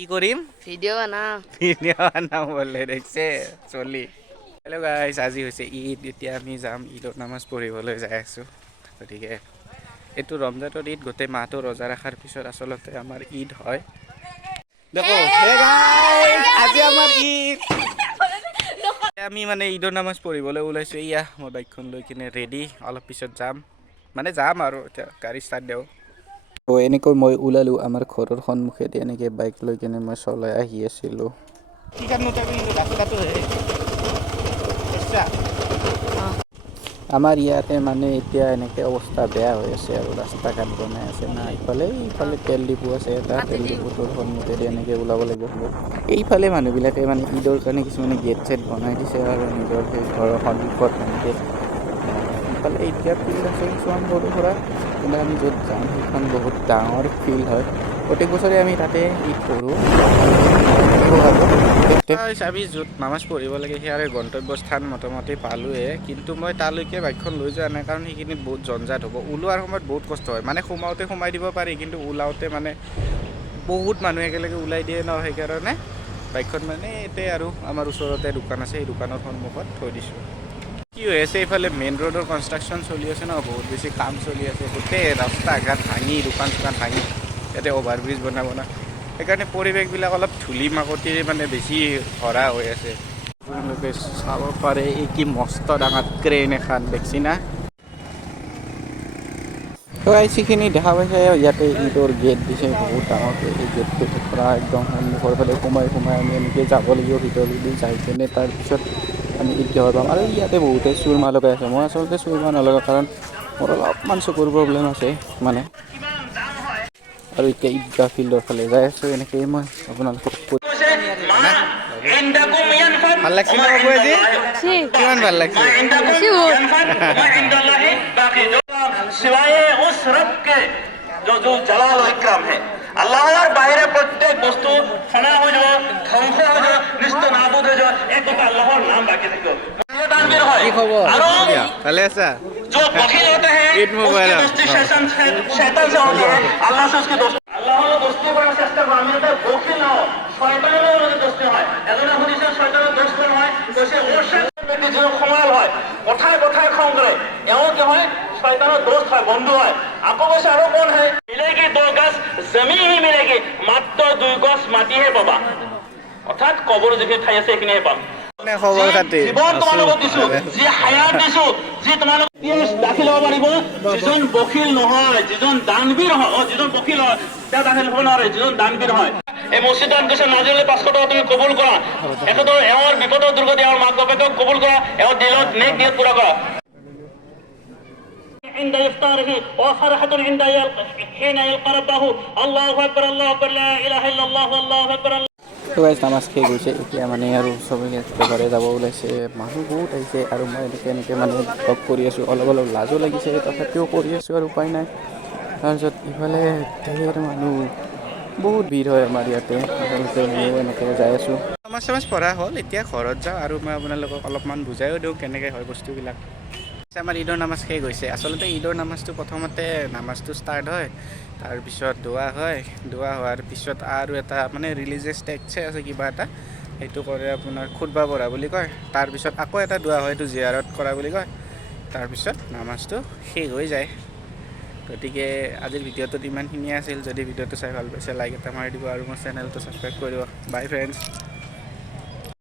কি কৰিম ভিডিও বানাম বলে দেখছে চলি হেল্ল' গাইজ আজি হৈছে ঈদ এতিয়া আমি যাম ঈদত নামাজ পঢ়িবলৈ যাই আছোঁ গতিকে এইটো ৰমজানৰ ঈদ গোটেই মাহটো ৰোজা ৰখাৰ পিছত আচলতে আমাৰ ঈদ হয় দেখো হে গাইজ আজি আমাৰ ঈদ আমি মানে ঈদৰ নামাজ পঢ়িবলৈ ওলাইছোঁ এয়া মই বাইকখন লৈ কিনে ৰেডি অলপ পিছত যাম আৰু এতিয়া গাড়ী ষ্টাৰ্ট দিওঁ তো এনেকৈ মই ওলালোঁ আমাৰ ঘৰৰ সন্মুখেদি এনেকৈ বাইক লৈ কিনে মই চলাই আহি আছিলোঁ আমাৰ ইয়াতে মানে এতিয়া এনেকৈ অৱস্থা বেয়া হৈ আছে আৰু ৰাস্তা ঘাট বনাই আছে না ইফালে তেল ডিপু আছে এটা তেল ডিপুটোৰ সন্মুখেদি এনেকৈ ওলাব লাগিব এইফালে মানুহবিলাকে মানে ঈদৰ কাৰণে কিছুমানে গেট চেট বনাই দিছে আৰু নিজৰ সেই ঘৰৰ সন্মুখত এনেকৈ ইফালে এতিয়া ফিল্ড আছে কিছুমান সৰু সুৰা কিন্তু আমি য'ত যাম সেইখন বহুত ডাঙৰ ফিল্ড হয় প্ৰত্যেক বছৰে আমি তাতে ঈদ পঢ়োঁ আমি য'ত নামাজ পঢ়িব লাগে সেয়াৰে গন্তব্যস্থান মোটামুটি পালোঁৱে কিন্তু মই তালৈকে বাইকখন লৈ যোৱা নাই কাৰণ সেইখিনিত বহুত জঞ্জাত হ'ব ওলোৱাৰ সময়ত বহুত কষ্ট হয় মানে সোমাই দিব পাৰি কিন্তু ওলাওঁতে মানে বহুত মানুহ একেলগে ওলাই দিয়ে ন সেইকাৰণে বাইকখন মানে এতিয়া আৰু আমাৰ ওচৰতে দোকান আছে সেই দোকানৰ সন্মুখত থৈ দিছোঁ কি হৈ আছে এইফালে মেইন ৰোডৰ কনষ্ট্ৰাকশ্যন চলি আছে ন বহুত বেছি কাম চলি আছে গোটেই ৰাস্তা ঘাট ভাঙি দোকান চোকান ভাঙি ইয়াতে অভাৰব্ৰিজ বনাব না সেইকাৰণে পৰিৱেশবিলাক অলপ ধূলি মাকতিৰে মানে বেছি ভৰা হৈ আছে আপোনালোকে চাব পাৰে এই কি মস্ত ডাঙৰ ক্ৰেইন এখন দেখছি না তো এইখিনি দেখা পাইছে ইয়াতে ঈদৰ গেট দিছে বহুত ডাঙৰকৈ এই গেটটো পৰা একদম সন্মুখৰ ফালে সোমাই আমি এনেকৈ যাব লাগিব ভিতৰলৈ যাই কিনে তাৰপিছত আমি ঈদগাহ পাম আৰু ইয়াতে বহুতে চুৰমা লগাই আছে মই আচলতে চুৰমা নলগাওঁ কাৰণ মোৰ অলপমান চকুৰ প্ৰব্লেম আছে মানে আৰু এতিয়া ঈদগাহ ফিল্ডৰ ফালে যাই আছোঁ এনেকৈয়ে মই আপোনালোকক ভাল লাগছে ন বাবু আজি কিমান ভাল লাগছে আল্লাহৰ বাহিৰে প্ৰত্যেক বস্তু ফনা হৈ যাব ধ্বংস হৈ যাব নিশ্চিত নাবুদ হৈ যাব একমাত্ৰ আল্লাহৰ নাম বাকী থাকিব কি খবৰ ভালে আছা जो बखील होते हैं उसकी दोस्ती शैतान से होती है अल्लाह से उसकी दोस्ती अल्लाह ने दोस्ती করার চেষ্টা করে আমি এটা বখীল না শয়তানের মধ্যে দোস্তি হয় এজন্য হদিসে শয়তানের দোস্ত হয় তো সে ওর সাথে ব্যক্তি যে খমাল হয় কথায় কথায় খং করে এও কি হয় শয়তানের দোস্ত হয় বন্ধু হয় আপো বসে আরো কোন হয় মিলেগি 2 গজ জমিন হি মিলেগি মাত্র 2 গজ মাটিহে পাবা অর্থাৎ কবর যেখানে ঠাই আছে এখানেহে পাবা খবৰ খাতি জীবন তোমালোকক দিছো যি হায়াত দিছো যি তোমালোক দাখিল হ'ব পাৰিব যিজন বখিল নহয় যিজন দানবীৰ হয় যিজন বখিল হয় তেওঁ দাখিল হ'ব নোৱাৰে যিজন দানবীৰ হয় এই মছজিদত গৈছে নাজিলে 500 টকা তুমি কবুল কৰা একেদৰে এওঁৰ বিপদৰ দুৰ্গতি এওঁৰ মাক বাপেকক কবুল কৰা এওঁৰ দিলত নেক নিয়ত পুৰা কৰা عند إفطاره وفرحة عند حين يلقى ربه الله أكبر لا إله إلا الله والله أكبر তো গাইজ নামাজ খেয়ে গৈছে এতিয়া মানে আৰু চবেই একেবাৰে যাব ওলাইছে মানুহ বহুত আহিছে আৰু মই এনেকৈ মানে ব্লগ কৰি আছোঁ অলপ লাজো লাগিছে তথাপিও কৰি আছোঁ আৰু উপায় নাই তাৰপিছত ইফালে ধেৰ মানুহ বহুত ভিৰ হয় আমাৰ ইয়াতে আচলতে ময়ো এনেকৈ যাই আছোঁ নামাজ পঢ়া হ'ল এতিয়া ঘৰত যাওঁ আৰু মই আপোনালোকক অলপমান বুজাইও দিওঁ কেনেকৈ হয় বস্তুবিলাক আমাৰ ঈদৰ নামাজ শেষ গৈছে আচলতে ঈদৰ নামাজটো প্ৰথমতে নামাজটো ষ্টাৰ্ট হয় তাৰপিছত দোৱা হয় দোৱা হোৱাৰ পিছত আৰু এটা মানে ৰিলিজিয়াছ টেক্সটে আছে কিবা এটা সেইটো কৰে আপোনাৰ খুতবা পঢ়া বুলি কয় তাৰপিছত আকৌ এটা দোৱা হয় এইটো জিয়াৰত কৰা বুলি কয় তাৰপিছত নামাজটো শেষ হৈ যায় গতিকে আজিৰ ভিডিঅ'টোত ইমানখিনিয়ে আছিল যদি ভিডিঅ'টো চাই ভাল পাইছে লাইক এটা মাৰি দিব আৰু মোৰ চেনেলটো ছাবস্ক্ৰাইব কৰি দিব বাই ফ্ৰেণ্ডছ